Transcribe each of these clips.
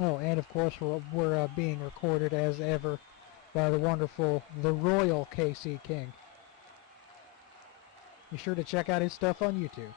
Oh, and of course we're being recorded as ever by the wonderful, the Royal KC King. Be sure to check out his stuff on YouTube.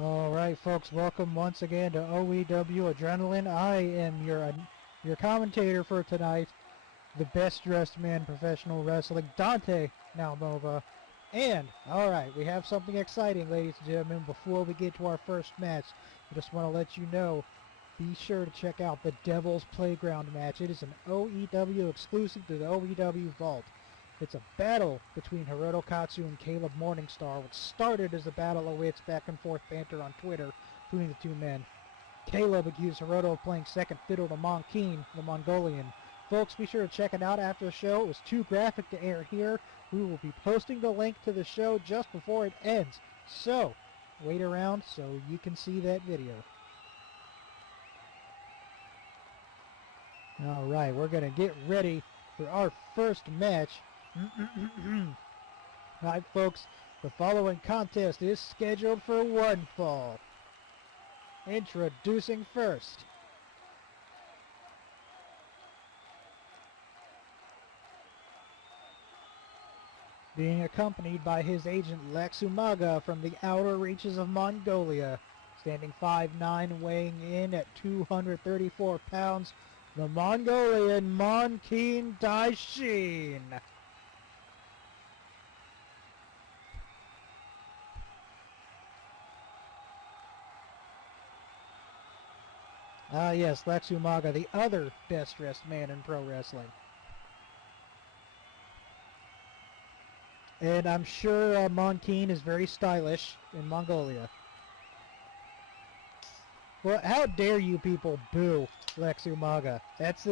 Alright folks, welcome once again to OEW Adrenaline. I am your commentator for tonight, the best dressed man in professional wrestling, Dante Nalmova. And, alright, we have something exciting, ladies and gentlemen. Before we get to our first match, I just want to let you know, be sure to check out the Devil's Playground match. It is an OEW exclusive to the OEW Vault. It's a battle between Hiroto Katsu and Caleb Morningstar, which started as a battle of wits, back and forth banter on Twitter between the two men. Caleb accused Hiroto of playing second fiddle to Monkeen, the Mongolian. Folks, be sure to check it out after the show. It was too graphic to air here. We will be posting the link to the show just before it ends. So, wait around so you can see that video. Alright, we're going to get ready for our first match. Alright folks, the following contest is scheduled for one fall. Introducing first, being accompanied by his agent Lex Umaga from the outer reaches of Mongolia, standing 5'9", weighing in at 234 pounds, the Mongolian Monkeen Daishin. Ah yes, Lex Umaga, the other best-dressed man in pro wrestling. And I'm sure Monkeen is very stylish in Mongolia. Well, how dare you people boo Lex Umaga? That's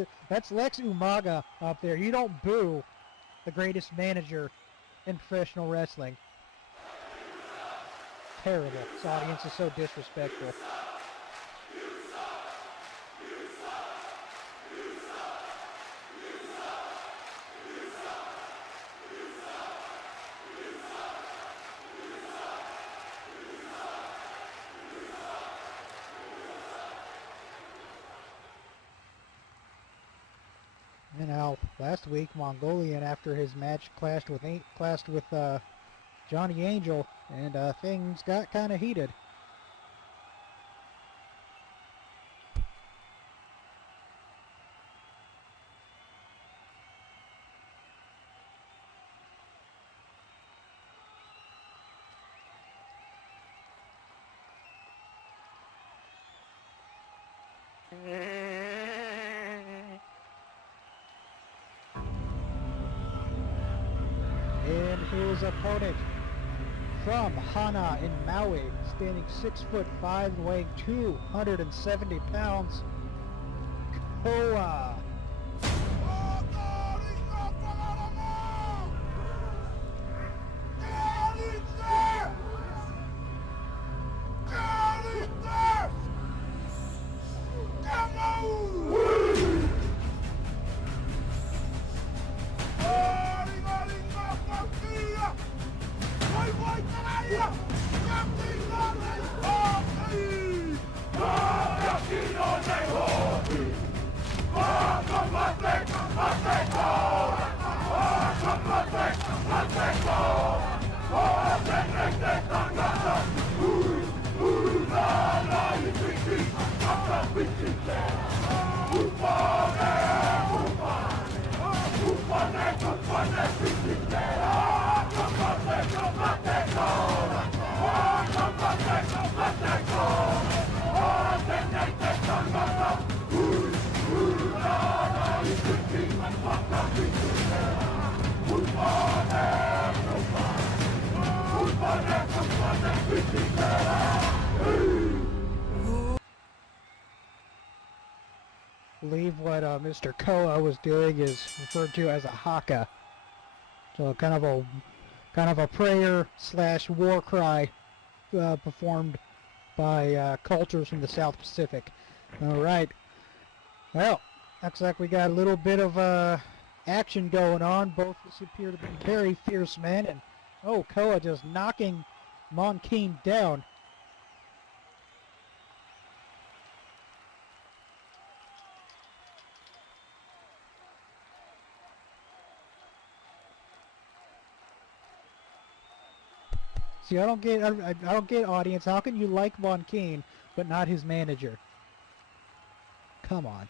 Lex Umaga up there. You don't boo the greatest manager in professional wrestling. Terrible. This audience is so disrespectful. You know, last week Mongolian, after his match, clashed with Johnny Angel, and things got kind of heated. And his opponent from Hana in Maui, standing 6'5", weighing 270 pounds, Koa. believe what Mr. Koa was doing is referred to as a haka. So kind of a prayer / war cry performed by cultures from the South Pacific. All right. Well, looks like we got a little bit of action going on. Both appear to be very fierce men, and Koa just knocking Monkeen down. See, I don't get audience. How can you like Monkeen but not his manager? Come on.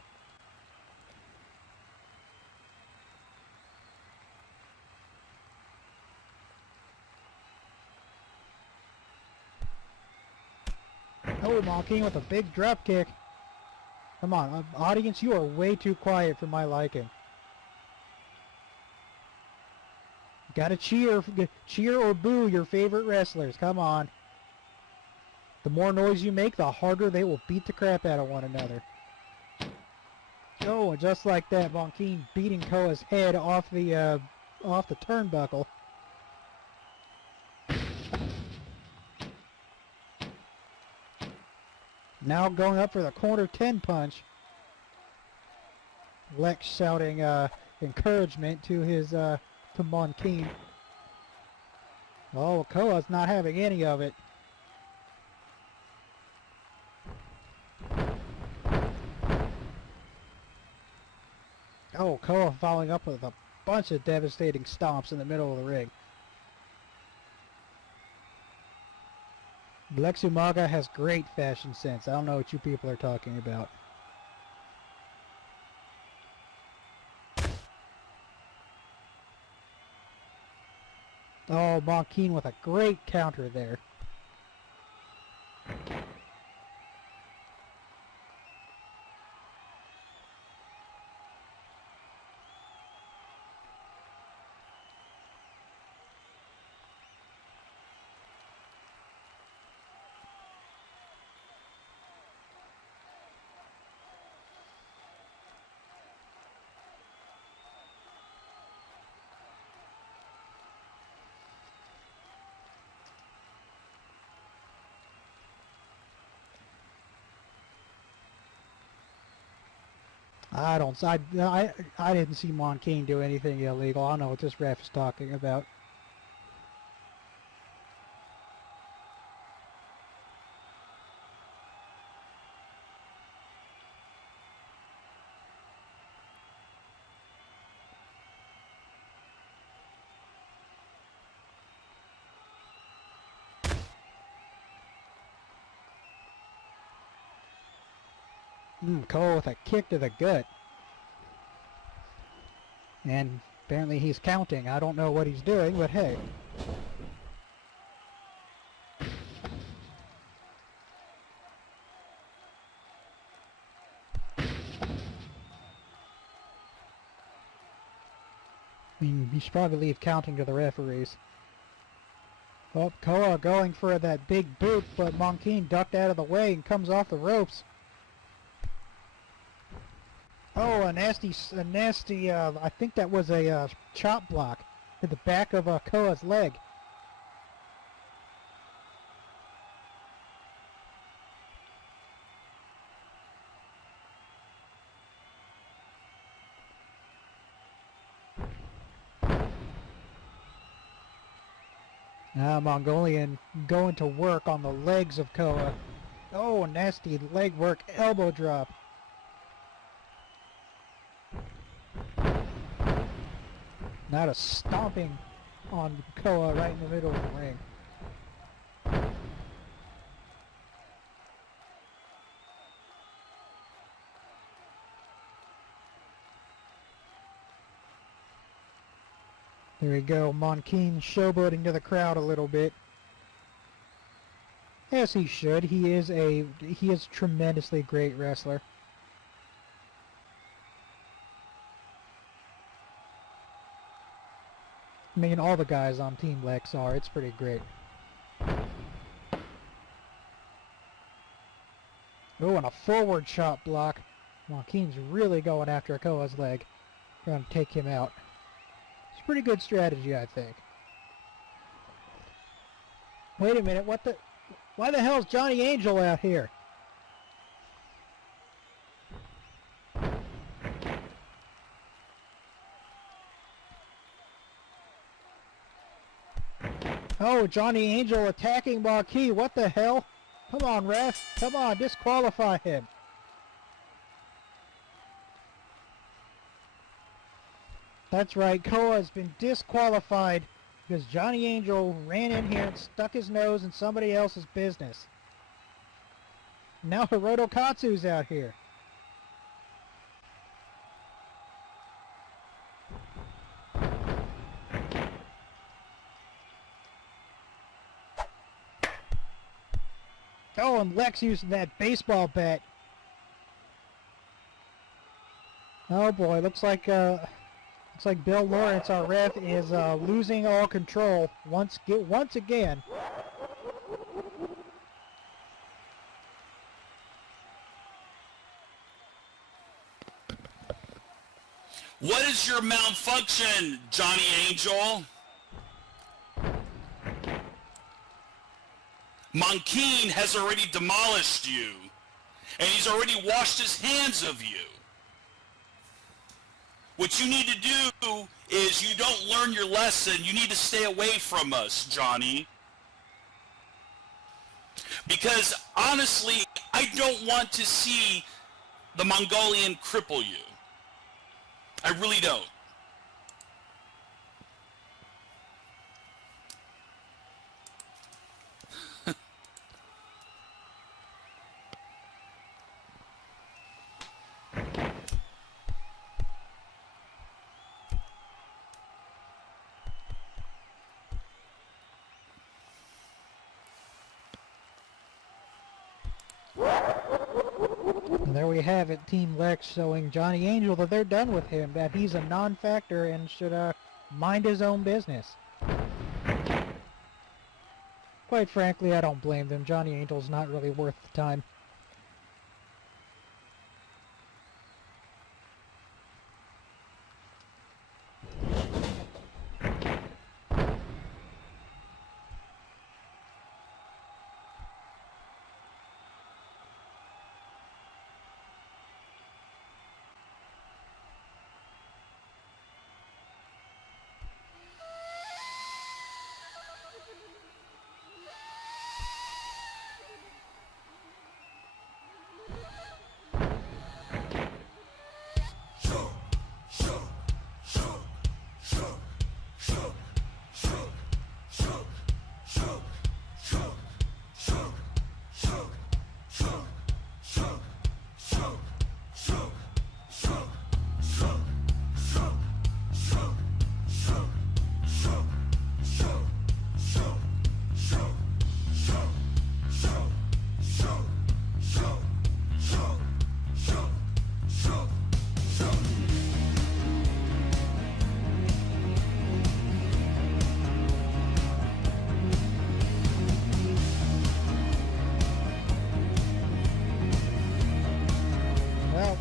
Oh, Monkeen with a big drop kick. Come on, audience, you are way too quiet for my liking. Gotta cheer or boo your favorite wrestlers. Come on. The more noise you make, the harder they will beat the crap out of one another. Oh, and just like that, Monkeen beating Koa's head off the turnbuckle. Now going up for the corner 10 punch. Lex shouting encouragement to his to Monkeen. Oh, Koa's not having any of it. Oh, Koa following up with a bunch of devastating stomps in the middle of the ring. Lex Umaga has great fashion sense. I don't know what you people are talking about. Oh, Monkeen with a great counter there. I didn't see Monkeen do anything illegal. I don't know what this ref is talking about. Cole with a kick to the gut. And apparently he's counting. I don't know what he's doing, but hey. I mean, you should probably leave counting to the referees. Oh, Koa going for that big boot, but Monkeen ducked out of the way and comes off the ropes. Oh, a nasty, I think that was a chop block to the back of Koa's leg. Mongolian going to work on the legs of Koa. Oh, nasty leg work, elbow drop. Now a stomping on Koa right in the middle of the ring. There we go, Monkeen showboating to the crowd a little bit. As he should. He is a tremendously great wrestler. I mean, all the guys on Team Lex are. It's pretty great. Oh, and a forward chop block. Joaquin's really going after Akoa's leg, trying to take him out. It's a pretty good strategy, I think. Wait a minute, why the hell is Johnny Angel out here? Oh, Johnny Angel attacking Joaquin, what the hell? Come on, ref, come on, disqualify him. That's right, Koa has been disqualified because Johnny Angel ran in here and stuck his nose in somebody else's business. Now Hiroto Katsu's out here. Oh, and Lex using that baseball bat. Oh boy, looks like Bill Lawrence, our ref, is losing all control once again. What is your malfunction, Johnny Angel? Joaquin has already demolished you, and he's already washed his hands of you. What you need to do is you don't learn your lesson. You need to stay away from us, Johnny. Because honestly, I don't want to see the Mongolian cripple you. I really don't. And there we have it, Team Lex showing Johnny Angel that they're done with him, that he's a non-factor and should mind his own business. Quite frankly, I don't blame them. Johnny Angel's not really worth the time.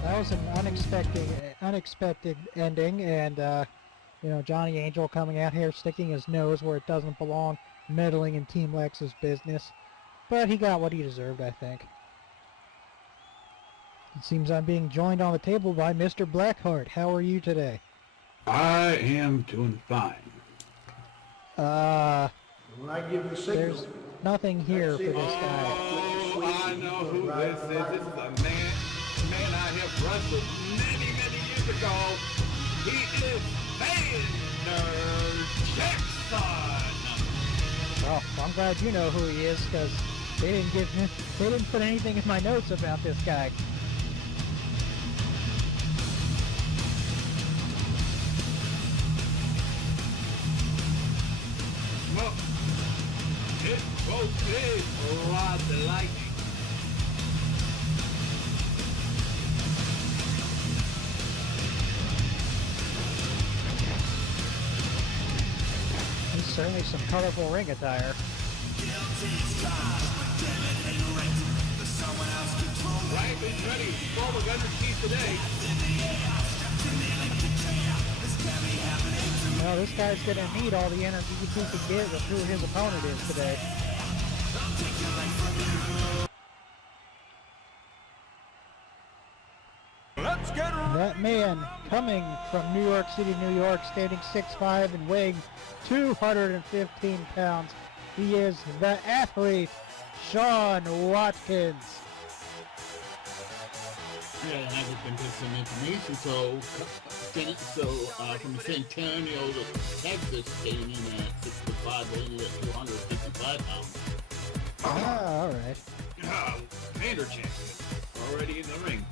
That was an unexpected ending, and you know, Johnny Angel coming out here sticking his nose where it doesn't belong, meddling in Team Lex's business. But he got what he deserved, I think. It seems I'm being joined on the table by Mr. Blackheart. How are you today? I am doing fine. When I give the signal, there's nothing here for this guy. Oh, I know who this is. This is a man I have wrestled many years ago. He is Vander Jackson. Well, I'm glad you know who he is, because they didn't put anything in my notes about this guy. Well, it both is Rod the Lightning. There's certainly some colorful ring attire. Life is ready. Full of energy today. Well, this guy's going to need all the energy he can get with who his opponent is today. Let's get That man coming from New York City, New York, standing 6'5" and weighing 215 pounds. He is the athlete, Sean Watkins. Yeah, I just been getting some information. From San Antonio to Texas, came in at 6'5", weighing at 255 pounds. Ah, all right. Vander Jackson already in the ring.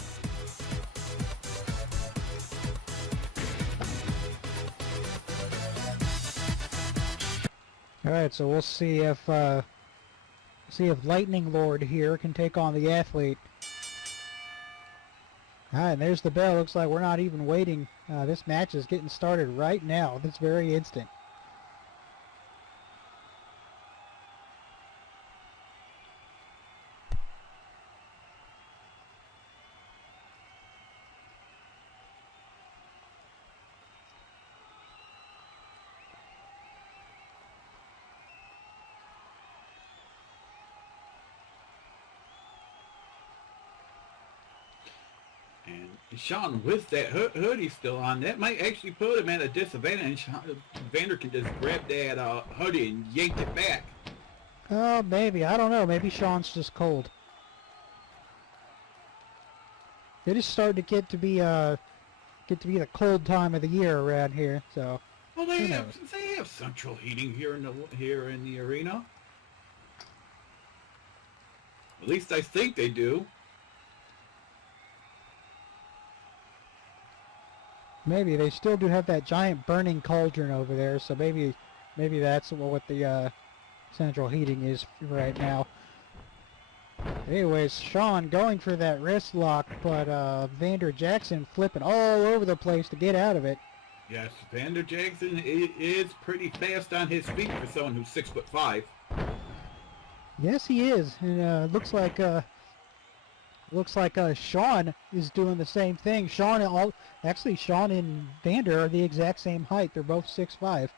All right, so we'll see if Lightning Lord here can take on the athlete. All right, and there's the bell. Looks like we're not even waiting. This match is getting started right now, this very instant. And Sean, with that hoodie still on, that might actually put him at a disadvantage. Vander can just grab that hoodie and yank it back. Oh, maybe. I don't know. Maybe Sean's just cold. It is starting to get to be the cold time of the year around here. So, Well, who they knows? have central heating here in the arena. At least I think they do. Maybe they still do have that giant burning cauldron over there. So maybe that's what the central heating is right now. Anyways, Sean going for that wrist lock, but Vander Jackson flipping all over the place to get out of it. Yes, Vander Jackson is pretty fast on his feet for someone who's 6'5". Yes, he is, and looks like Sean is doing the same thing. Sean and Vander are the exact same height. They're both 6'5".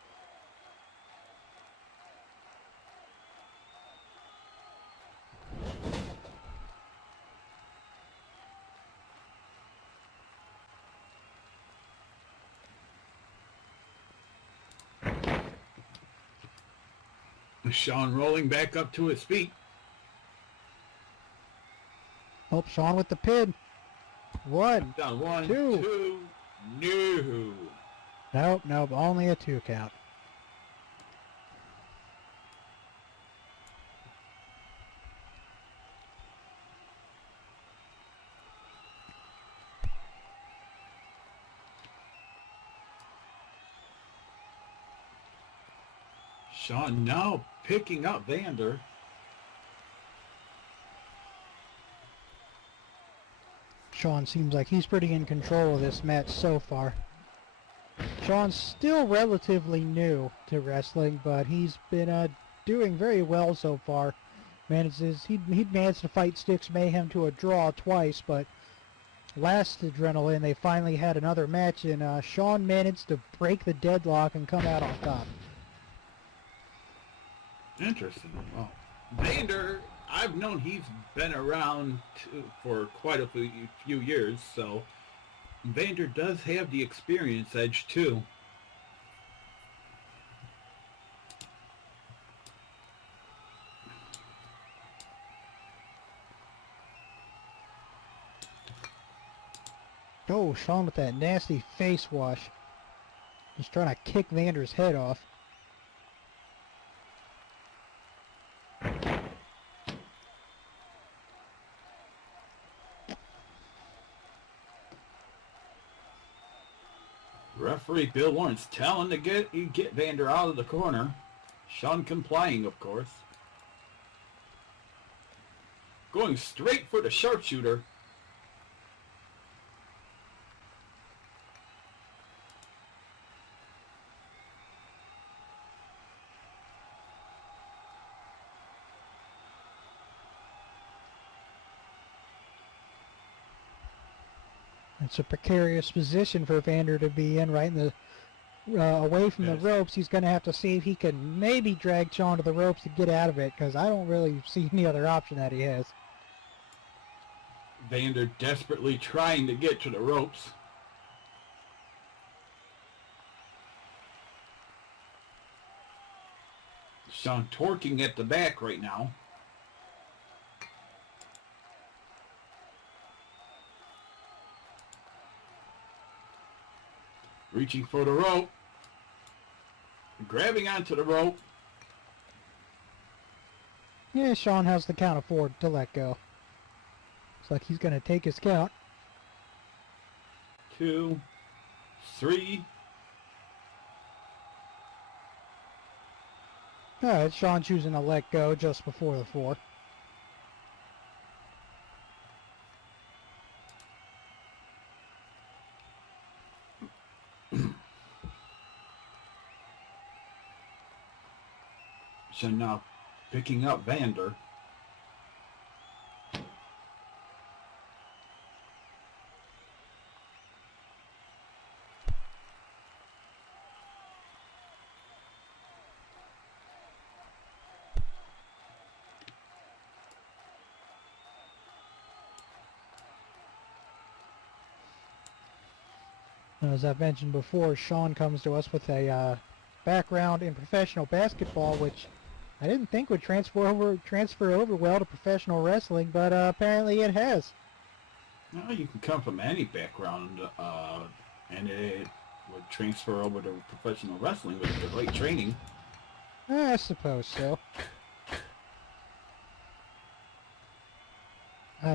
Sean rolling back up to his feet. Oh, Sean with the pin. One. Down one, Two. No. Nope, only a 2 count. Sean now picking up Vander. Sean seems like he's pretty in control of this match so far. Sean's still relatively new to wrestling, but he's been doing very well so far. He'd managed to fight Styx Mayhem to a draw twice, but last Adrenaline they finally had another match, and Sean managed to break the deadlock and come out on top. Interesting. Well, Vander, I've known he's been around for quite a few years, so Vander does have the experience edge too. Oh, Sean with that nasty face wash. Just trying to kick Vander's head off. Referee Bill Lawrence telling to get Vander out of the corner. Sean complying, of course. Going straight for the sharpshooter. It's a precarious position for Vander to be in, right in the away from the ropes. He's going to have to see if he can maybe drag Sean to the ropes to get out of it, because I don't really see any other option that he has. Vander desperately trying to get to the ropes. Sean torquing at the back right now. Reaching for the rope. Grabbing onto the rope. Yeah, Sean has the count of 4 to let go. Looks like he's going to take his count. 2, 3. Alright, Sean choosing to let go just before the 4. So now picking up Vander. As I've mentioned before, Sean comes to us with a background in professional basketball, which I didn't think would transfer over well to professional wrestling, but apparently it has. Well, you can come from any background, and it would transfer over to professional wrestling with the right training. I suppose so.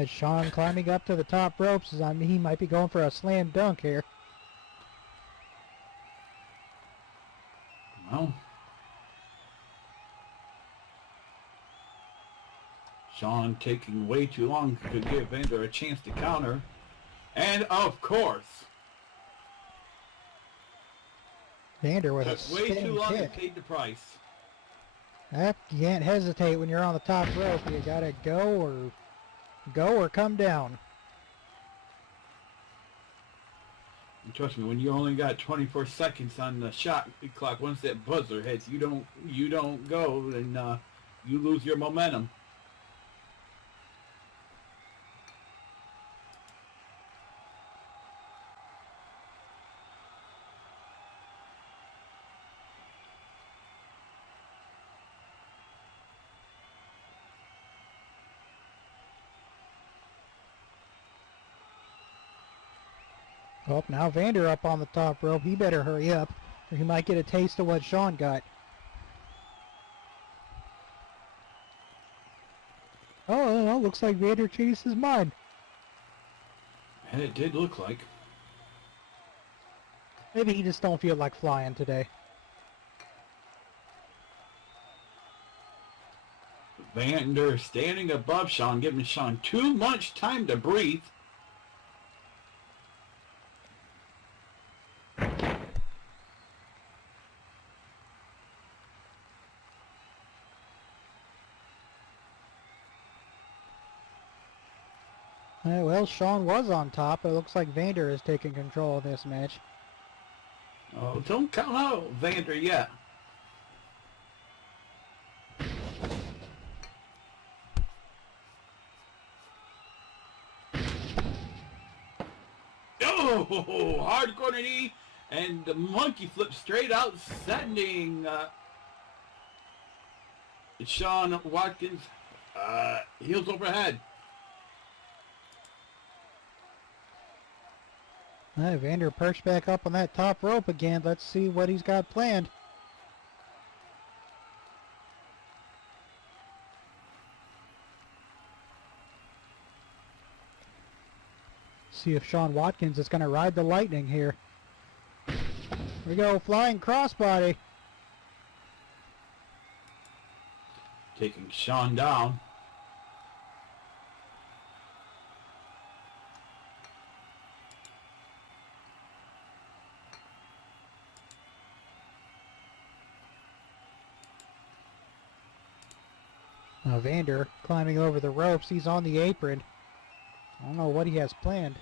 Sean climbing up to the top ropes. I mean, he might be going for a slam dunk here. Well, Sean taking way too long to give Vander a chance to counter. And of course, Vander with a took way too spinning long kick. and paid the price. You can't hesitate when you're on the top rope. You gotta go or come down. And trust me, when you only got 24 seconds on the shot clock, once that buzzer hits, you don't go, and you lose your momentum. Oh, now Vander up on the top rope. He better hurry up, or he might get a taste of what Sean got. Oh, looks like Vander changed his mind. And it did look like. Maybe he just don't feel like flying today. Vander standing above Sean, giving Sean too much time to breathe. Well, Sean was on top. It looks like Vander is taking control of this match. Oh, don't count out Vander yet. Oh, hard corner knee, and the monkey flip straight out, sending Sean Watkins heels overhead. Vander perched back up on that top rope again. Let's see what he's got planned. See if Sean Watkins is going to ride the lightning here. Here we go, flying crossbody. Taking Sean down. Now Vander climbing over the ropes. He's on the apron. I don't know what he has planned.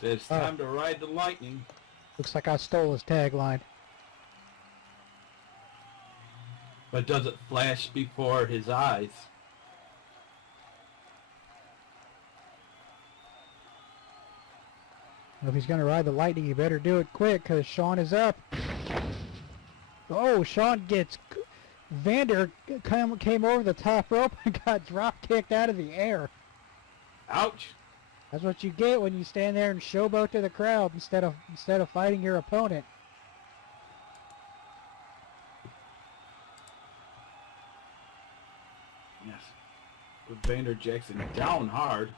Says it's time to ride the lightning. Looks like I stole his tagline. But does it flash before his eyes? If he's going to ride the lightning, he better do it quick, because Sean is up. Oh, Sean gets... Vander came over the top rope and got drop-kicked out of the air. Ouch. That's what you get when you stand there and showboat to the crowd instead of fighting your opponent. Yes. With Vander Jackson down hard.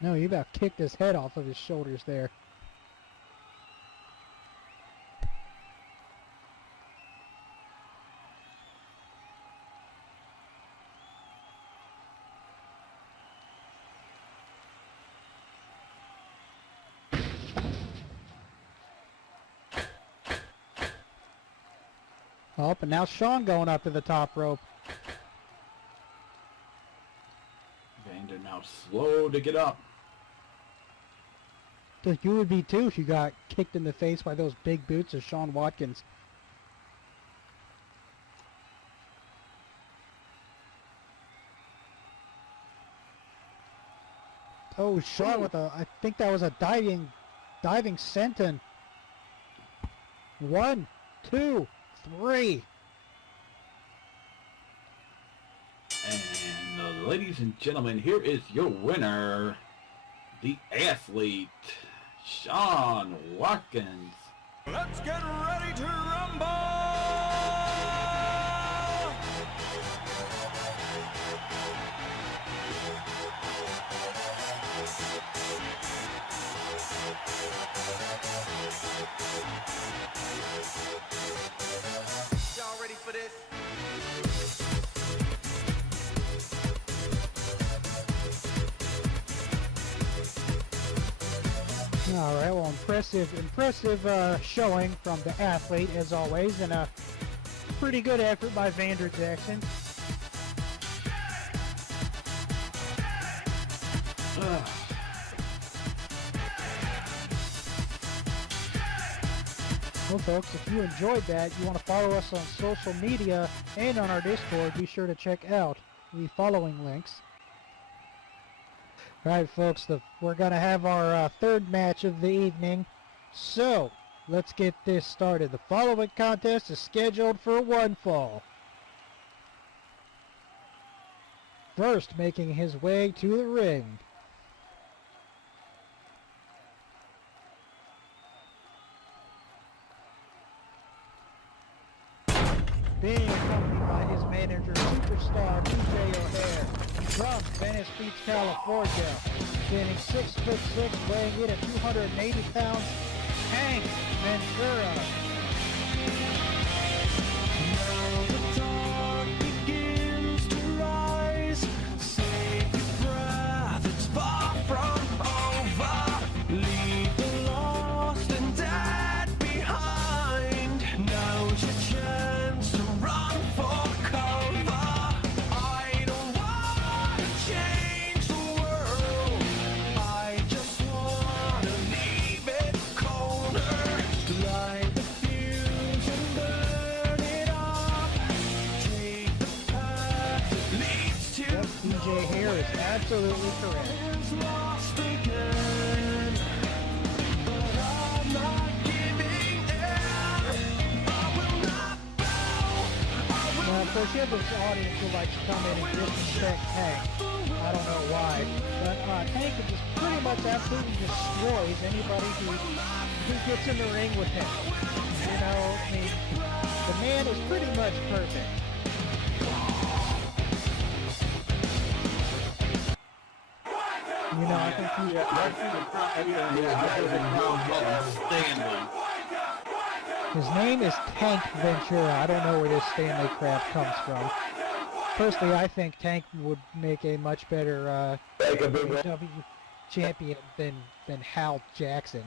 No, he about kicked his head off of his shoulders there. Oh, and now Sean going up to the top rope. Vander now slow to get up. You would be too if you got kicked in the face by those big boots of Sean Watkins. Oh, Sean with a, I think that was a diving senton. 1, 2, 3. And ladies and gentlemen, here is your winner, the athlete, Sean Watkins. Let's get ready to rumble! Y'all ready for this? All right, well, impressive showing from the athlete as always, and a pretty good effort by Vander Jackson. Well, folks, if you enjoyed that, you want to follow us on social media and on our Discord, be sure to check out the following links. All right, folks, we're going to have our third match of the evening. So, let's get this started. The following contest is scheduled for one fall. First, making his way to the ring. Being accompanied by his manager, superstar BJ O'Hare, from Venice Beach, California, standing 6'6", weighing in at 280 pounds, Hank Ventura. Now the dawn begins to rise. Save your breath, it's far from over. Leave the lost and dead behind. Now's your chance to run for cover. I don't want to change the world. I just want to leave it colder. Light the fuse and burn it up. Take the path that leads to Yep, BJ here is absolutely correct. is lost again. But I'm not giving in. I will not bow. I will Now, of course, you have this audience who likes to come in and disrespect Hank. I don't know why, but Hank just pretty much absolutely destroys anybody who gets in the ring with him. You know, I mean, the man is pretty much perfect. You know, I think he... His name is Tank Ventura. I don't know where this Stanley crap comes from. Personally, I think Tank would make a much better AEW champion than Hal Jackson.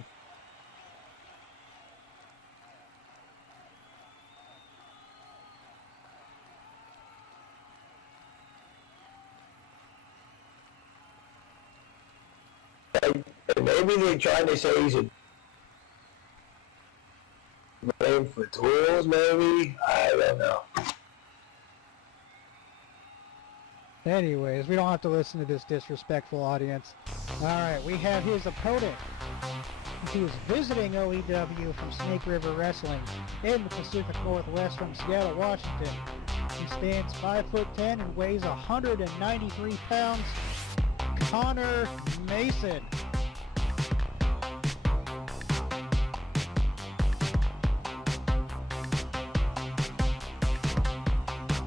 Maybe they're trying to say he's a name for tools, maybe? I don't know. Anyways, we don't have to listen to this disrespectful audience. Alright, we have his opponent. He was visiting OEW from Snake River Wrestling in the Pacific Northwest from Seattle, Washington. He stands 5'10" and weighs 193 pounds. Connor Mason.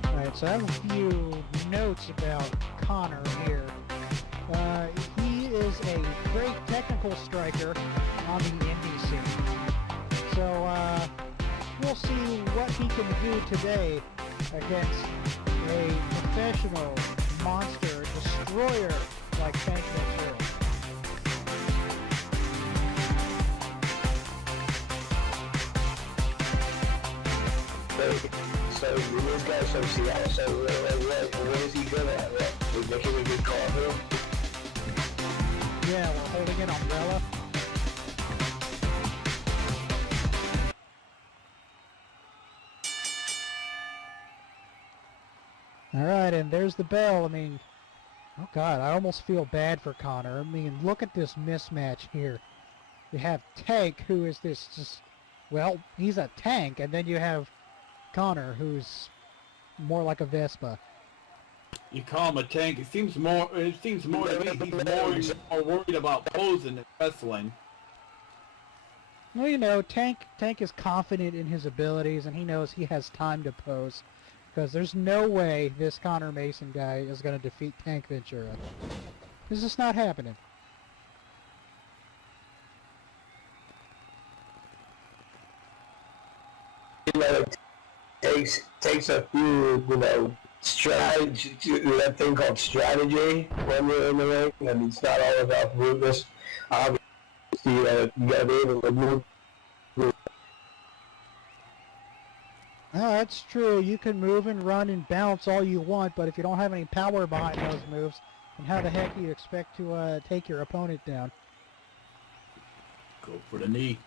Alright, so I have a few notes about Connor here. He is a great technical striker on the indie scene. So we'll see what he can do today against a professional monster destroyer like Tank Ventura. So this guy's from Seattle, so what is he good at? We're making a good call here? Yeah, we're holding an umbrella. Alright, and there's the bell. I mean, oh god, I almost feel bad for Connor. I mean, look at this mismatch here. You have Tank, who is this just, well, he's a tank, and then you have Connor, who's more like a Vespa. You call him a tank. It seems more to me he's more worried about posing than wrestling. Well, you know, Tank is confident in his abilities, and he knows he has time to pose. Because there's no way this Connor Mason guy is going to defeat Tank Ventura. This is not happening. You know, it takes a few, strategy, that thing called strategy when you're in the ring, and it's not all about rudeness. Obviously, you gotta be able to move. Oh, that's true. You can move and run and bounce all you want, but if you don't have any power behind those moves, then how the heck do you expect to take your opponent down? Go for the knee.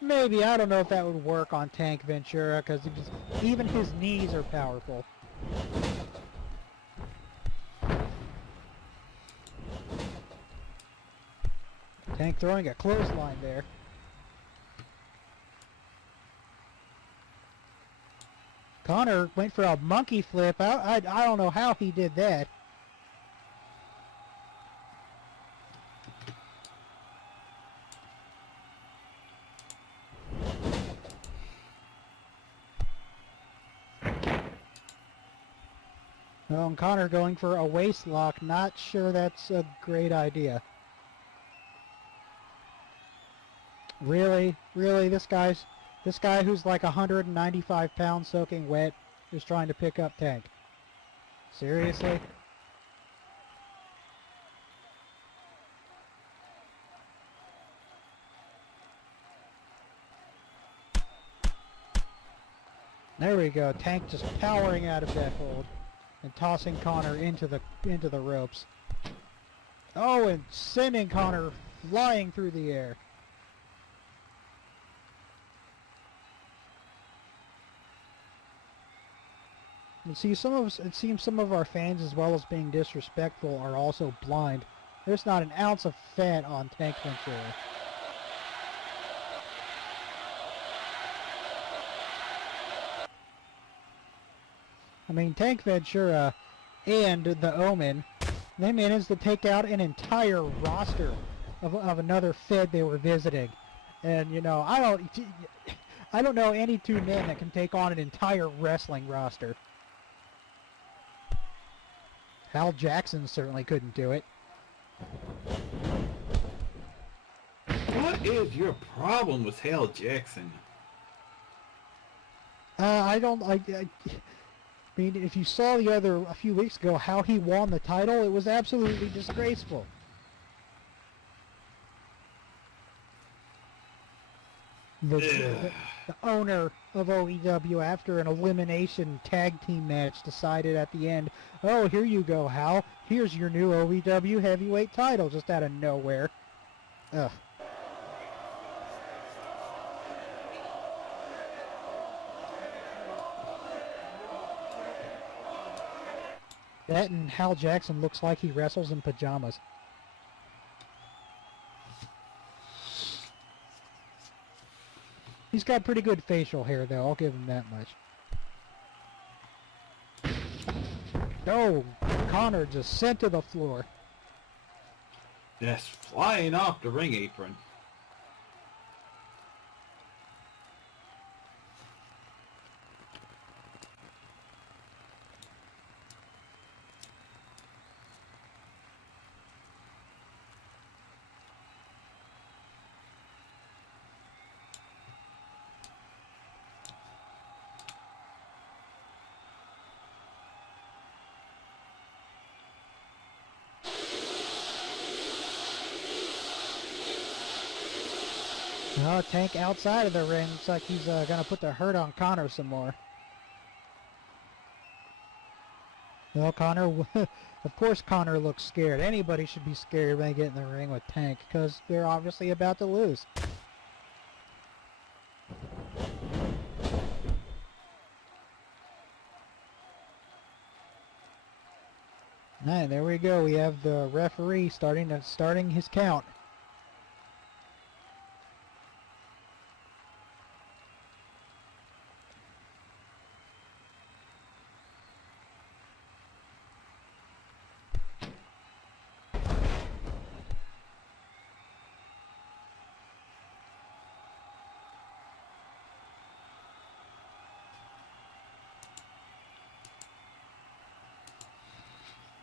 Maybe. I don't know if that would work on Tank Ventura, because even his knees are powerful. Tank throwing a clothesline there. Connor went for a monkey flip. I don't know how he did that. Oh, and Connor going for a waist lock. Not sure that's a great idea. Really? Really? This guy who's like 195 pounds soaking wet is trying to pick up Tank. Seriously? There we go. Tank just powering out of that hold and tossing Connor into the ropes. Oh, and sending Connor flying through the air. And see, it seems some of our fans, as well as being disrespectful, are also blind. There's not an ounce of fat on Tank Ventura. I mean, Tank Ventura and the Omen, they managed to take out an entire roster of another Fed they were visiting. And, you know, I don't know any two men that can take on an entire wrestling roster. Hal Jackson certainly couldn't do it. What is your problem with Hal Jackson? I mean, if you saw a few weeks ago how he won the title, it was absolutely disgraceful. the owner of OEW, after an elimination tag team match, decided at the end, oh, here you go, Hal. Here's your new OEW heavyweight title, just out of nowhere. Ugh. That and Hal Jackson looks like he wrestles in pajamas. He's got pretty good facial hair, though. I'll give him that much. Oh, Connor just sent to the floor. Just flying off the ring apron. Oh, Tank outside of the ring. Looks like he's going to put the hurt on Connor some more. Well, Connor, of course Connor looks scared. Anybody should be scared when they get in the ring with Tank, because they're obviously about to lose. Alright, there we go. We have the referee starting his count.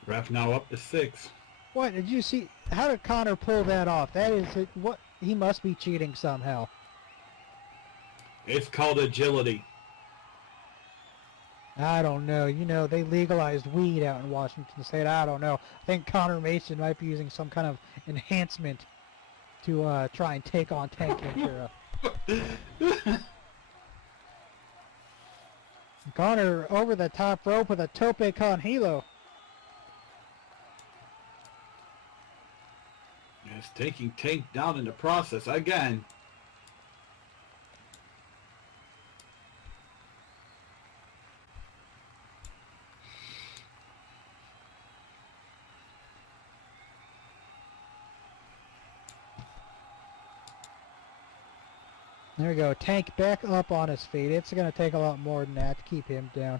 Ref now up to 6. What did you see? How did Connor pull that off? That is what he must be cheating somehow. It's called agility. I don't know. You know, they legalized weed out in Washington State. I don't know. I think Connor Mason might be using some kind of enhancement to try and take on Tank Ventura. Connor over the top rope with a tope con hilo. It's taking Tank down in the process again. There we go. Tank back up on his feet. It's going to take a lot more than that to keep him down.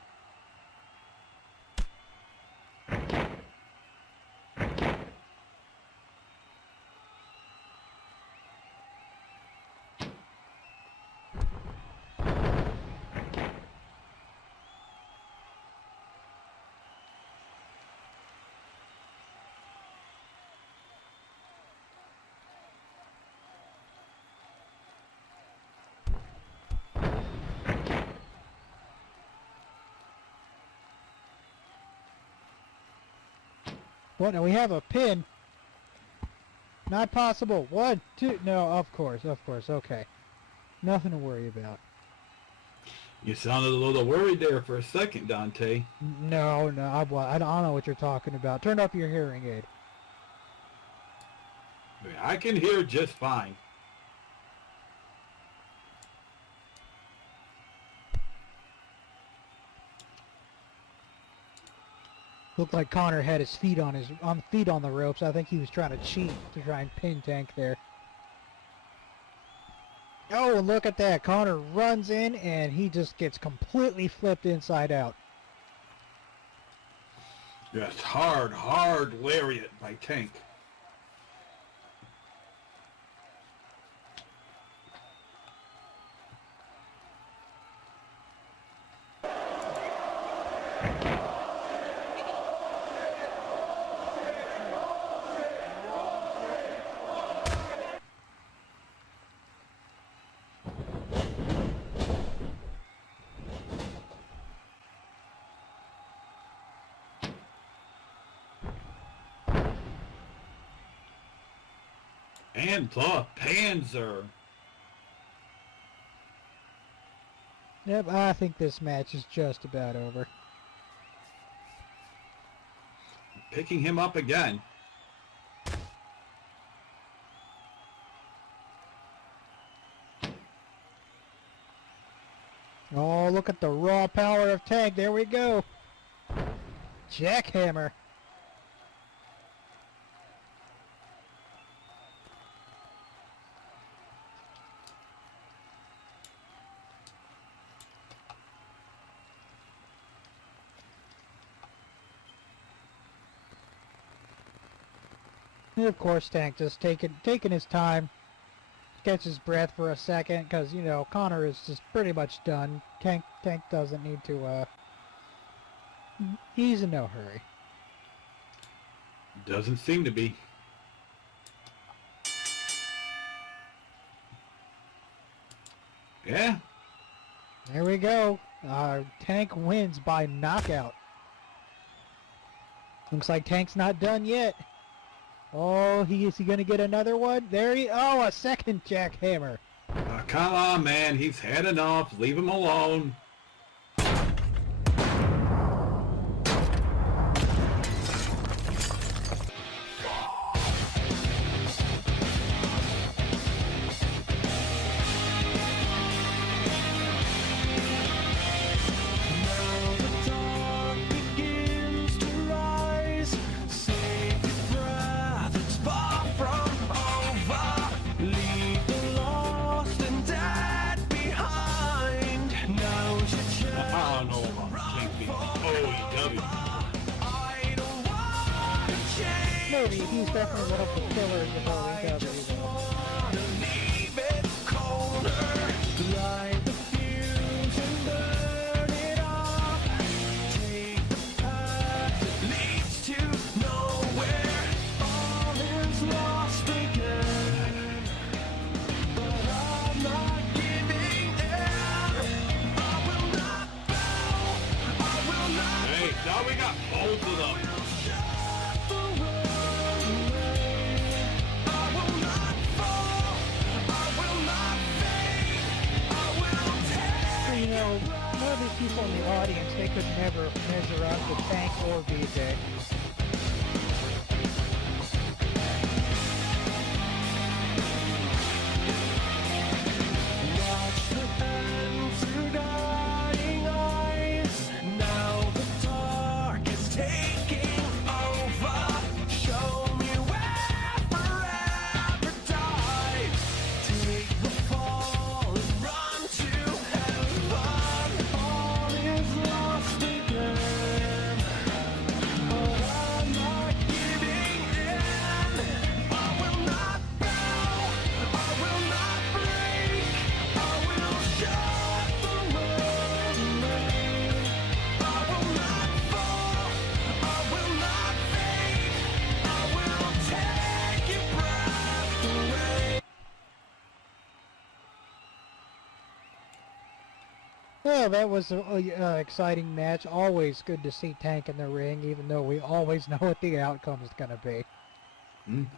What? Now we have a pin. Not possible. 1, 2. No, of course, okay. Nothing to worry about. You sounded a little worried there for a second, Dante. No, I don't know what you're talking about. Turn up your hearing aid. I can hear just fine. Looked like Connor had his feet on the ropes. I think he was trying to cheat to try and pin Tank there. Oh, and look at that. Connor runs in and he just gets completely flipped inside out. Yes, hard lariat by Tank. And the Panzer. Yep, I think this match is just about over. Picking him up again. Oh, look at the raw power of Tank. There we go. Jackhammer. And of course, Tank just taking his time, catch his breath for a second, because you know Connor is just pretty much done. Tank doesn't need to. He's in no hurry. Doesn't seem to be. Yeah. There we go. Tank wins by knockout. Looks like Tank's not done yet. Oh, is he gonna get another one? Oh, a second jackhammer. Come on, man. He's had enough. Leave him alone. I don't know about Tank being OEW. Maybe he's definitely one of the pillars of OEW. Hey, now we got both of them. You know, none of these people in the audience, they could never measure up to Tank or VJ. Well, that was an exciting match. Always good to see Tank in the ring, even though we always know what the outcome is going to be.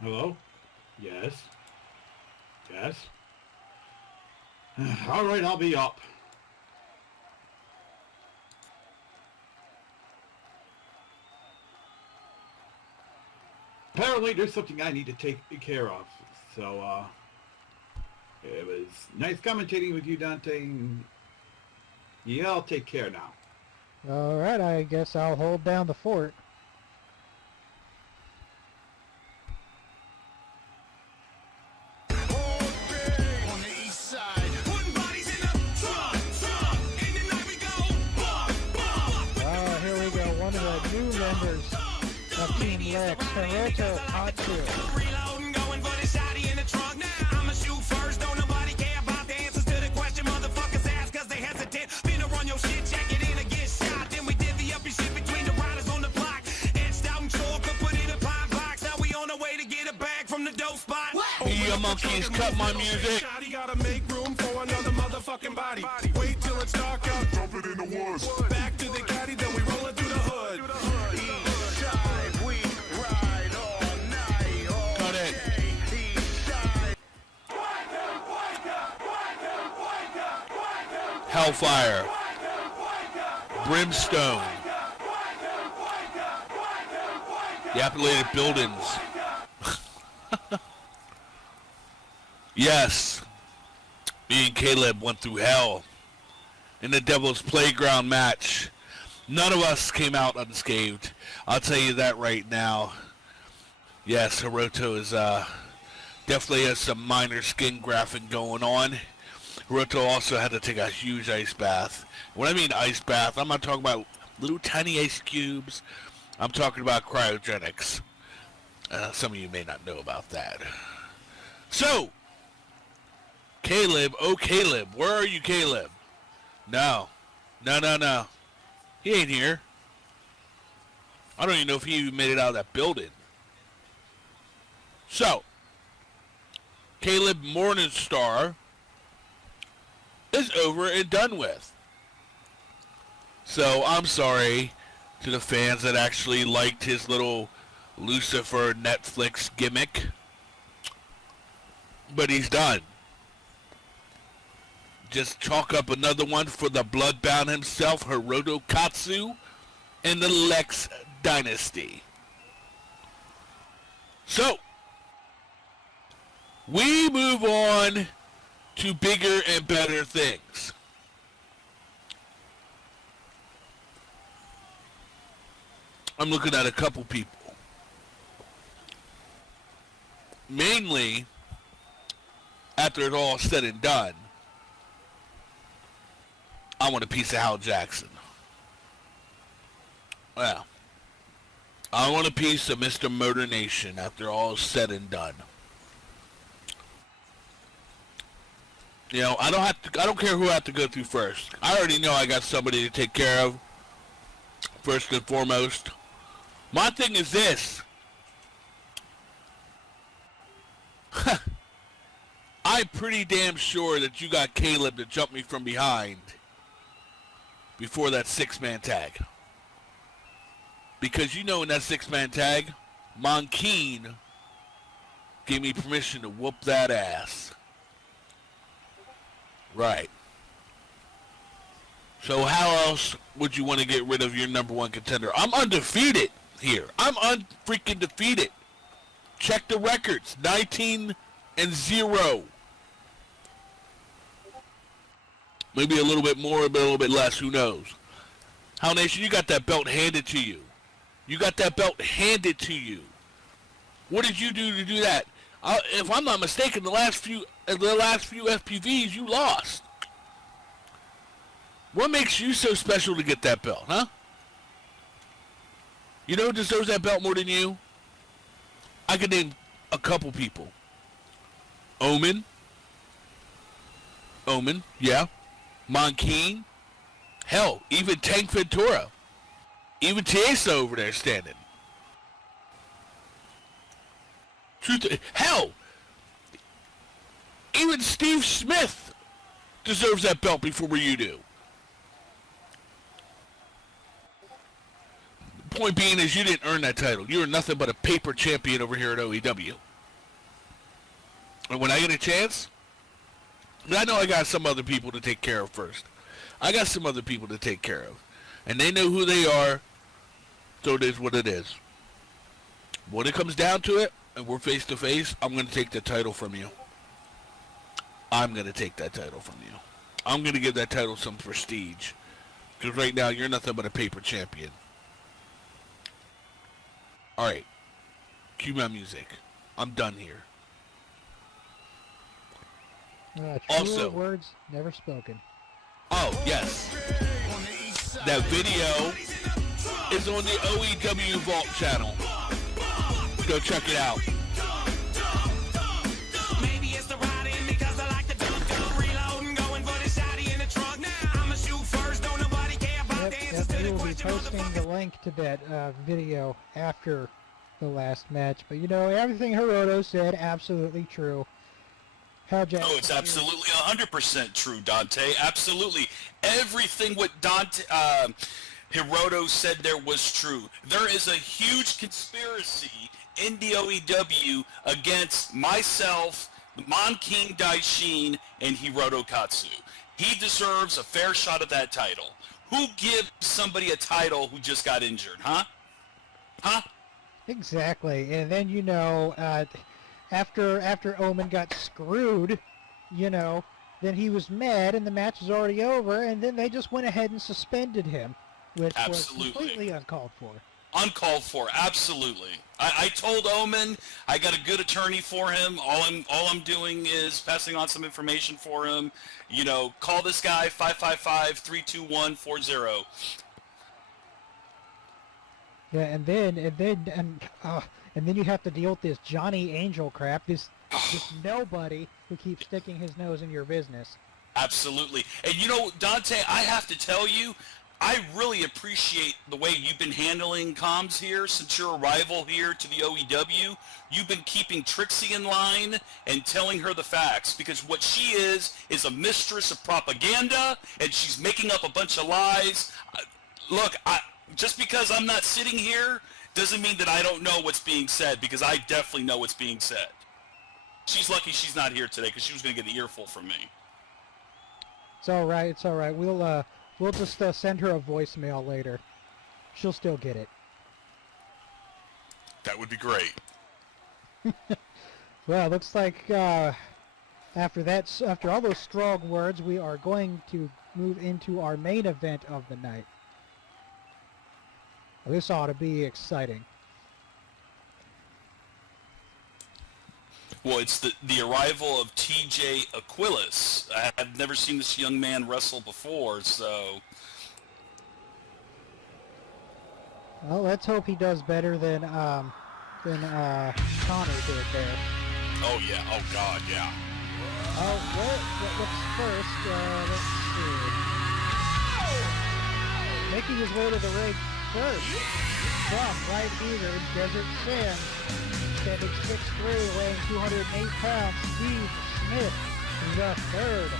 Hello? Yes. Yes. All right, I'll be up. Apparently there's something I need to take care of. So, it was nice commentating with you, Dante. And yeah, I'll take care now. Alright, I guess I'll hold down the fort. Here we go, one of the new members of Team Lex, Hiroto Katsu. You monkeys, cut my music. Gotta make room for another motherfucking body. Wait till it's dark out, dump it in the woods. Back to the caddy, then we roll it through the hood. East side, we ride all night, all Cut it. day. East side. hellfire, brimstone, the appellated buildings. Yes, me and Caleb went through hell in the Devil's Playground match. None of us came out unscathed. I'll tell you that right now. Yes, Hiroto is definitely has some minor skin grafting going on. Hiroto also had to take a huge ice bath. When I mean ice bath, I'm not talking about little tiny ice cubes. I'm talking about cryogenics. Some of you may not know about that. So, Caleb, oh Caleb, where are you, Caleb? No. He ain't here. I don't even know if he even made it out of that building. So, Caleb Morningstar is over and done with. So, I'm sorry to the fans that actually liked his little Lucifer Netflix gimmick. But he's done. Just chalk up another one for the Bloodbound himself, Hiroto Katsu, and the Lex Dynasty. So, we move on to bigger and better things. I'm looking at a couple people. Mainly, after it's all said and done, I want a piece of Hal Jackson. Well, I want a piece of Mr. Motor Nation after all is said and done. You know, I don't care who I have to go through first. I already know I got somebody to take care of, first and foremost. My thing is this. I'm pretty damn sure that you got Caleb to jump me from behind before that six-man tag. Because you know in that six-man tag, Monkeen gave me permission to whoop that ass. Right. So how else would you want to get rid of your number one contender? I'm undefeated here. I'm unfreaking defeated. Check the records. 19-0. Maybe a little bit more, a little bit less. Who knows? Hell Nation, you got that belt handed to you. You got that belt handed to you. What did you do to do that? If I'm not mistaken, the last few FPVs you lost. What makes you so special to get that belt, huh? You know who deserves that belt more than you? I could name a couple people. Omen, yeah. Monkeen. Hell, even Tank Ventura. Even Tiesa over there standing. Hell, even Steve Smith deserves that belt before you do. Point being is you didn't earn that title. You were nothing but a paper champion over here at OEW. And when I get a chance, I know I got some other people to take care of first. I got some other people to take care of. And they know who they are, so it is what it is. When it comes down to it, and we're face to face, I'm going to take the title from you. I'm going to take that title from you. I'm going to give that title some prestige. Because right now, you're nothing but a paper champion. Alright. Cue my music. I'm done here. Truer Also, words never spoken. Oh, yes. That video is on the OEW Vault channel. Go check it out. Maybe it's the riding because I like the dump, reloading, going for the shotty in the trunk. Now I'ma shoot first, don't nobody care about the answers to We the will be question. posting the link to that video after the last match. But you know, everything Hiroto said, absolutely true. Hal Jackson. Oh, it's absolutely 100% true, Dante. Absolutely. Everything what Hiroto said there was true. There is a huge conspiracy in the OEW against myself, Monkeen Daishin, and Hiroto Katsu. He deserves a fair shot at that title. Who gives somebody a title who just got injured, huh? Huh? Exactly. And then, after Omen got screwed, then he was mad and the match was already over, and then they just went ahead and suspended him, which Absolutely. was completely uncalled for. Uncalled for, absolutely. I told Omen I got a good attorney for him. All I'm doing is passing on some information for him. Call this guy 555-321-40. Yeah, and then you have to deal with this Johnny Angel crap. This nobody who keeps sticking his nose in your business. Absolutely. And Dante, I have to tell you, I really appreciate the way you've been handling comms here since your arrival here to the OEW. You've been keeping Trixie in line and telling her the facts, because what she is a mistress of propaganda, and she's making up a bunch of lies. Look, just because I'm not sitting here doesn't mean that I don't know what's being said, because I definitely know what's being said. She's lucky she's not here today, because she was going to get an earful from me. It's all right. It's all right. We'll just send her a voicemail later. She'll still get it. That would be great. Well, looks like after all those strong words, we are going to move into our main event of the night. Well, this ought to be exciting. Well, it's the arrival of TJ Aquilas. I've never seen this young man wrestle before, so... Well, let's hope he does better than Connor did there. Oh, yeah. Oh, God, yeah. Oh, what's first? Let's see. Making his way to the ring first from right here in Desert Sands. Standing 6'3", weighing 208 pounds, Steve Smith, the third.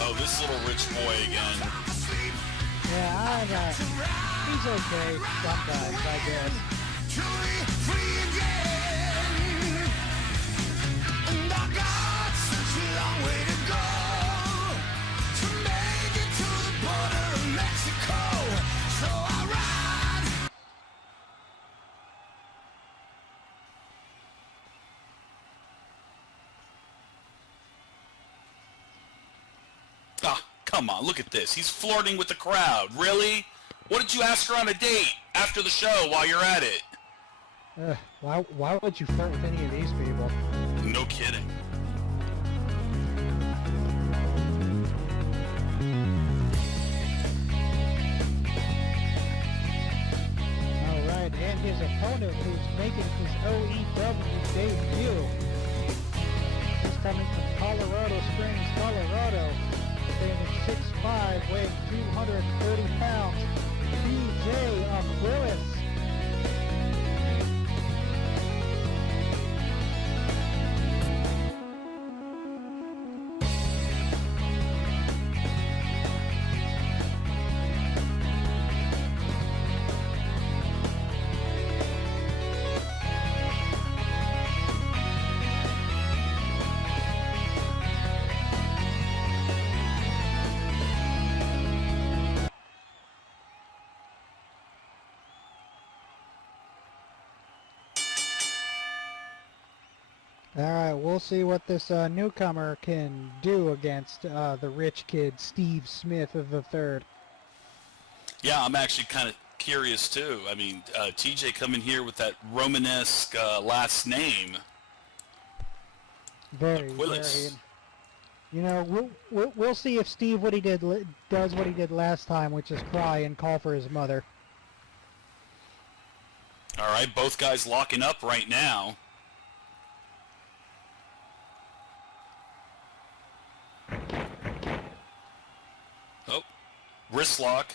Oh, this little rich boy again. Yeah, he's okay sometimes, I guess. Come on, look at this. He's flirting with the crowd. Really? What did you ask her on a date after the show while you're at it? Why would you flirt with any of these people? No kidding. Alright, and his opponent who's making his OEW debut. He's coming from Colorado Springs, Colorado. Standing 6'5", weighing 230 pounds, TJ Aquilas. Alright, we'll see what this newcomer can do against the rich kid, Steve Smith of the third. Yeah, I'm actually kind of curious, too. I mean, TJ coming here with that Romanesque last name. Very. We'll see if Steve does what he did last time, which is cry and call for his mother. All right, both guys locking up right now. Oh, wrist lock.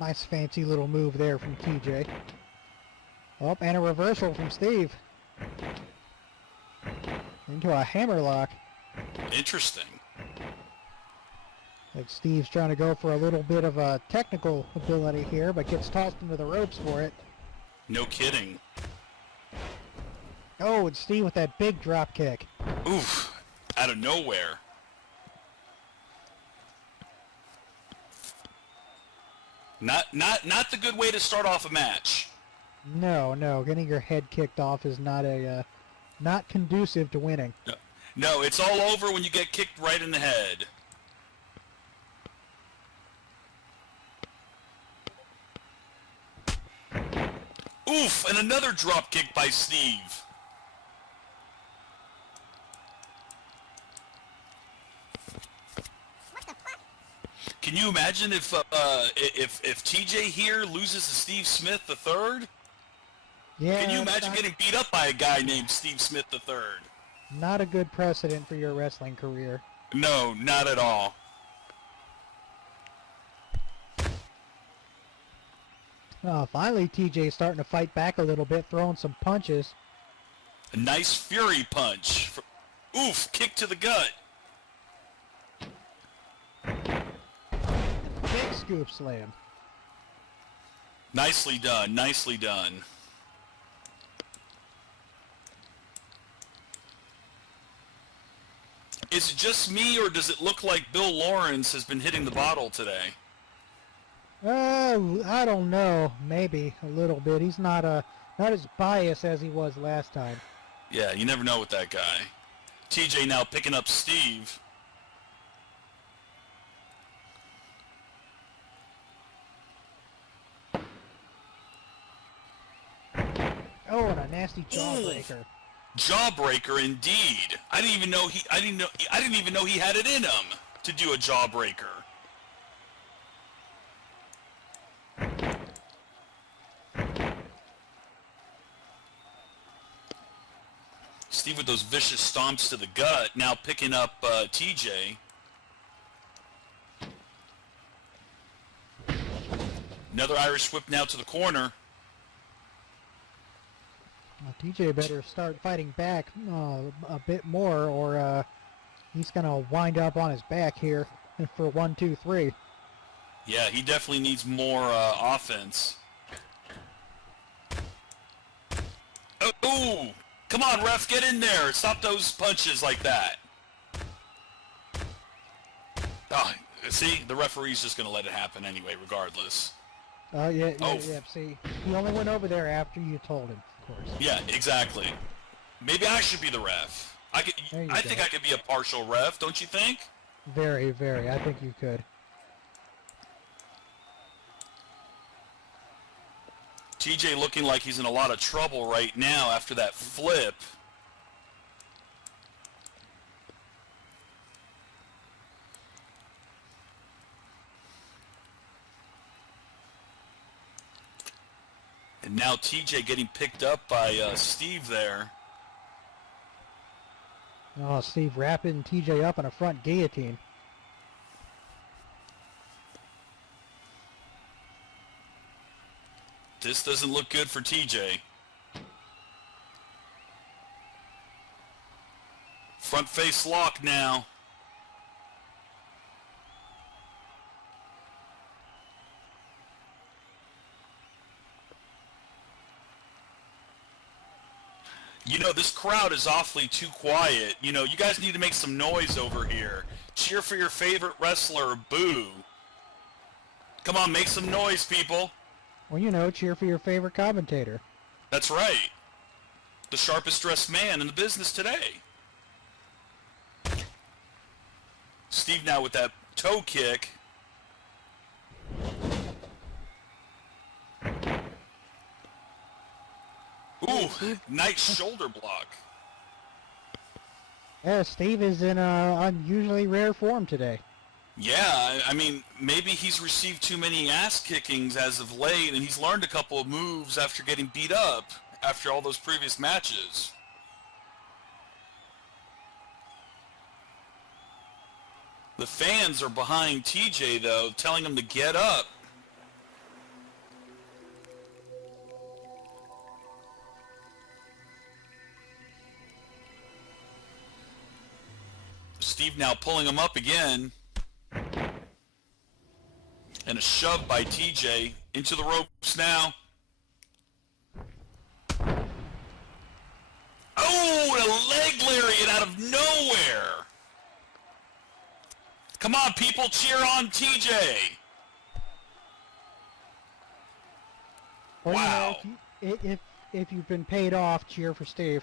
Nice fancy little move there from TJ. Oh, and a reversal from Steve. Into a hammerlock. Interesting. Like Steve's trying to go for a little bit of a technical ability here, but gets tossed into the ropes for it. No kidding. Oh, and Steve with that big drop kick. Oof, out of nowhere. Not the good way to start off a match. No, getting your head kicked off is not conducive to winning. No, it's all over when you get kicked right in the head. Oof, and another drop kick by Steve. Can you imagine if TJ here loses to Steve Smith III? Yeah. Can you imagine getting beat up by a guy named Steve Smith III? Not a good precedent for your wrestling career. No, not at all. Finally, TJ's starting to fight back a little bit, throwing some punches. A nice fury punch. Oof, kick to the gut. Big scoop slam. Nicely done, nicely done. Is it just me, or does it look like Bill Lawrence has been hitting the bottle today? I don't know. Maybe a little bit. He's not as biased as he was last time. Yeah, you never know with that guy. TJ now picking up Steve. Oh, and a nasty jawbreaker. Jawbreaker indeed. I didn't even know he had it in him to do a jawbreaker. Steve with those vicious stomps to the gut, now picking up TJ. Another Irish whip now to the corner. Well, TJ better start fighting back a bit more, or he's going to wind up on his back here for 1, 2, 3. Yeah, he definitely needs more offense. Oh, come on, ref, get in there. Stop those punches like that. Oh, see, the referee's just going to let it happen anyway, regardless. Yeah, see, he only went over there after you told him, of course. Yeah, exactly. Maybe I should be the ref. I think I could be a partial ref, don't you think? Very, very. I think you could. TJ looking like he's in a lot of trouble right now after that flip. And now TJ getting picked up by Steve there. Oh, Steve wrapping TJ up in a front guillotine. This doesn't look good for TJ. Front face lock now. You know, this crowd is awfully too quiet. You know, you guys need to make some noise over here. Cheer for your favorite wrestler, boo. Come on, make some noise, people. Well, you know, cheer for your favorite commentator. That's right. The sharpest dressed man in the business today. Steve now with that toe kick. Ooh, nice shoulder block. Yeah, Steve is in unusually rare form today. Yeah, I mean, maybe he's received too many ass kickings as of late, and he's learned a couple of moves after getting beat up after all those previous matches. The fans are behind TJ, though, telling him to get up. Steve now pulling him up again. And a shove by TJ into the ropes now. Oh, and a leg lariat out of nowhere. Come on, people, cheer on TJ. Well, Wow. You know, if you've been paid off, cheer for Steve.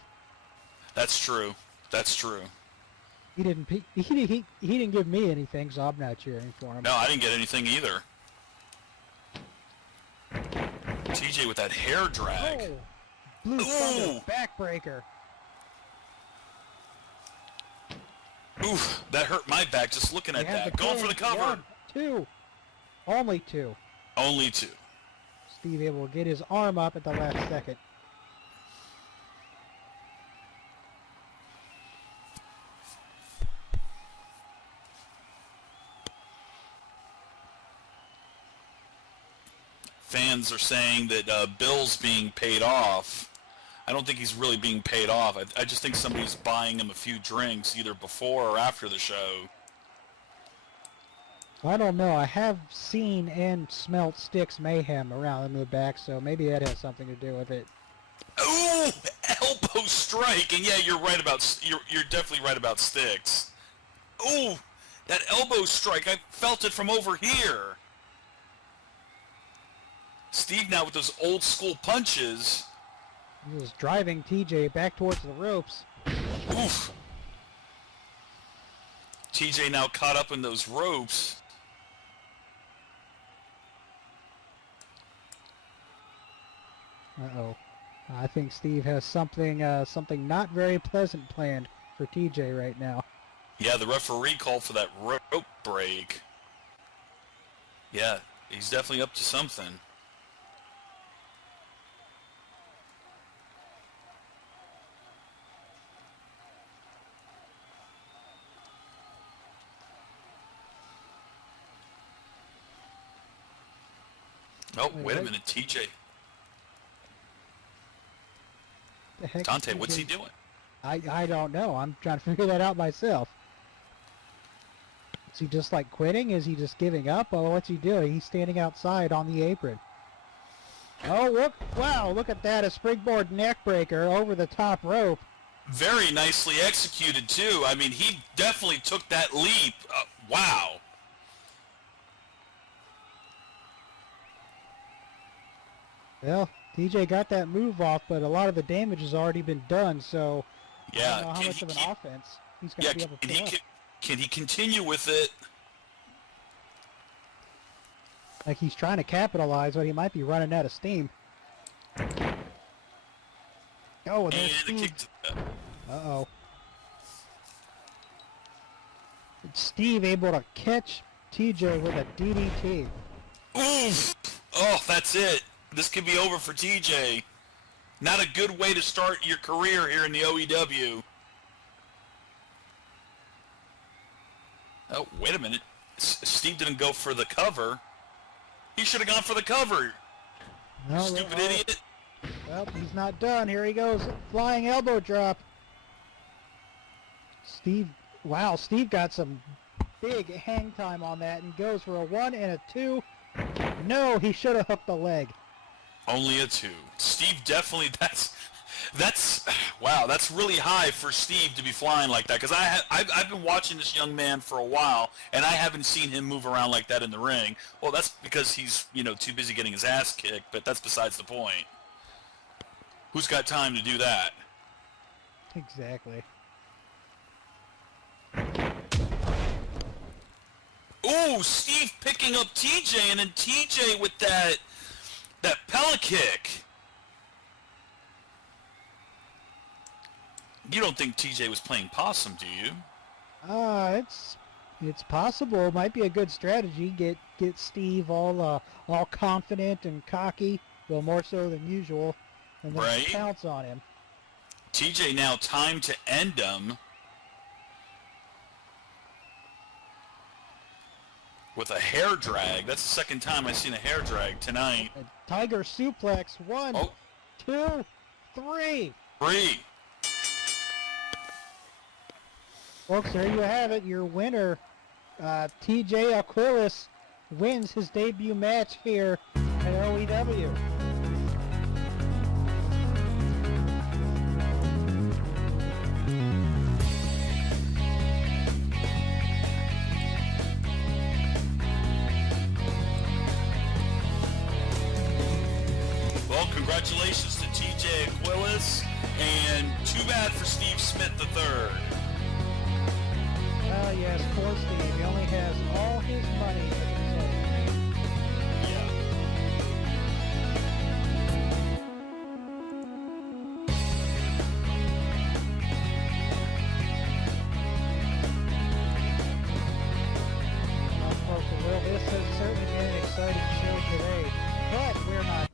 That's true. That's true. He didn't give me anything, so I'm not cheering for him. No, I didn't get anything either. TJ with that hair drag. Oh, Blue Thunder backbreaker. Oof, that hurt my back just looking at that. Going for the cover. 1, 2. Only 2. Only 2. Steve able to get his arm up at the last second. Fans are saying that Bill's being paid off. I don't think he's really being paid off. I just think somebody's buying him a few drinks either before or after the show. I don't know. I have seen and smelt Styx Mayhem around in the back, so maybe that has something to do with it. Ooh, elbow strike, and yeah, you're right about you're definitely right about Styx. Ooh, that elbow strike, I felt it from over here. Steve now with those old school punches. He was driving TJ back towards the ropes. Oof. TJ now caught up in those ropes. Uh-oh. I think Steve has something not very pleasant planned for TJ right now. Yeah, the referee called for that rope break. Yeah, he's definitely up to something. Oh, wait a minute, TJ. The heck, Dante, TJ? what's he doing? I don't know. I'm trying to figure that out myself. Is he just like quitting? Is he just giving up? Oh, what's he doing? He's standing outside on the apron. Oh, look. Wow, look at that. A springboard neckbreaker over the top rope. Very nicely executed, too. I mean, he definitely took that leap. Wow. Well, TJ got that move off, but a lot of the damage has already been done, so Yeah. I don't know how much of an offense he's going Yeah, to be able to put up. can he continue with it? Like he's trying to capitalize, but he might be running out of steam. Oh, and there's And a kick Steve. to the... Uh-oh. Steve able to catch TJ with a DDT. Oof! Oh, that's it. This could be over for TJ. Not a good way to start your career here in the OEW. Oh, wait a minute. Steve didn't go for the cover. He should have gone for the cover. No, Stupid idiot. Well, he's not done. Here he goes. Flying elbow drop. Steve, wow, Steve got some big hang time on that and goes for a 1 and a 2. No, he should have hooked the leg. Only a 2. Steve definitely, wow, that's really high for Steve to be flying like that, because I've been watching this young man for a while, and I haven't seen him move around like that in the ring. Well, that's because he's, too busy getting his ass kicked, but that's besides the point. Who's got time to do that? Exactly. Ooh, Steve picking up TJ, and then TJ with that pellet kick. You don't think TJ was playing possum, do you? It's possible. It might be a good strategy. Get Steve all confident and cocky, well, more so than usual, and then Right. pounce on him. TJ now time to end him with a hair drag. That's the second time I've seen a hair drag tonight. A tiger suplex. 1, Oh. 2, 3. 3. Folks, there you have it. Your winner, TJ Aquilas, wins his debut match here at OEW. Well, congratulations to TJ Aquillis, and too bad for Steve Smith III. Ah, yes, poor Steve. He only has all his money for himself. Yeah. Well, folks, well, this has certainly been an exciting show today, but we're not.